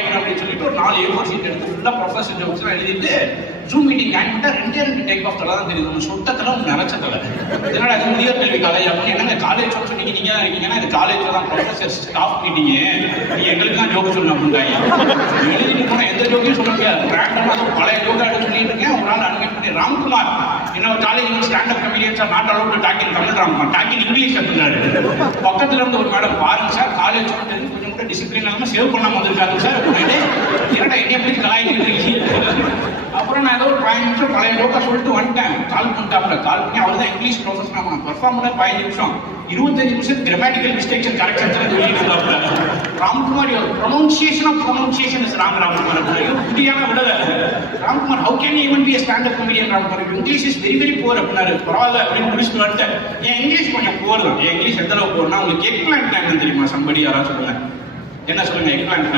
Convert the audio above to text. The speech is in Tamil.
கலாய்க்கணும் அப்படின்னு சொல்லிட்டு ஒரு 4 A4 ஷீட் எடுத்து ஃபுல்லா ப்ரொஃபஸர் ஜோக்ஸ் எல்லாம் எழுதிட்டு ஜூம் மீட்டிங் ஜாயின் பண்ணிட்டா 2 டைப் ஆஃப் தலை தான் தெரியுது. ஒன்று சுட்டத்தில் ஒன்று நினைச்ச தலை. இதனால அது முதியோர் கல்வி காலேஜ் அப்படின்னு என்னங்க காலேஜ் சொன்னீங்க நீங்க தான் இருக்கீங்கன்னா இது காலேஜ்ல தான் ப்ரொஃபஸர் ஸ்டாஃப் மீட்டிங்கு நீ எங்களுக்கு தான் ஜோக்கு சொல்லணும் அப்படின்றாங்க. எழுதிட்டு போனா எந்த ஜோக்கையும் சொல்ல முடியாது. ரேண்டமாக பழைய ஜோக்கா எடுத்து சொல்லிட்டு இருக்கேன். ஒரு நாள் அனுமதி பண்ணி ராம்குமார் இன்னொரு college standup comedians are not allowed to talk in Tamil. Ramkumar talk in English அப்படின்னாரு. பக்கத்துல இருந்து ஒரு மேடம் பாருங்க சார் காலேஜ் கொஞ்சம் கூட டிசிப்ளின் இல்லாம சேவ் பண்ணாம வந்திருக்காங்க சார் அப்படின்னாரு. என்னடா என்னைய போய் கலாய்க்கிட்டு இருக்கீங்க. அப்புறம் நான் ஏதோ ஒரு 5 நிமிஷம் பழைய ஜோக்கா சொல்லிட்டு வந்துட்டேன். கால் பண்ணிட்டாப்ல கால் பண்ணி அவர் தான் இங்கிலீஷ் ப்ரொஃபஸர். நான் பெர்ஃபார்ம் பண்ண 15 நிமிஷம் 25 நிமிஷம் கிராமட்டிக்கல் மிஸ்டேக்ஸ் அண்ட் கரெக்ஷன்ஸ் சொல்லிட்டு Ramkumar pronunciation is wrong. Ramkumar புதியான விடல Ramkumar how can you even be a stand-up comedian? Ramkumar English is very very poor அப்படின்னாரு. பரவாயில்ல அப்படின்னு முடிச்சுட்டு வந்துட்டேன். என் இங்கிலீஷ் கொஞ்சம் புவர் தான். என் இங்கிலீஷ் எந்த அளவுக்கு புவர்னா உங்களுக்கு எக் பிளான்ட் என்னன்னு தெரியுமா? சம்படி யாராவது சொல்லுங்க. என்ன சொல்லுங்க எக் பிளான்ட்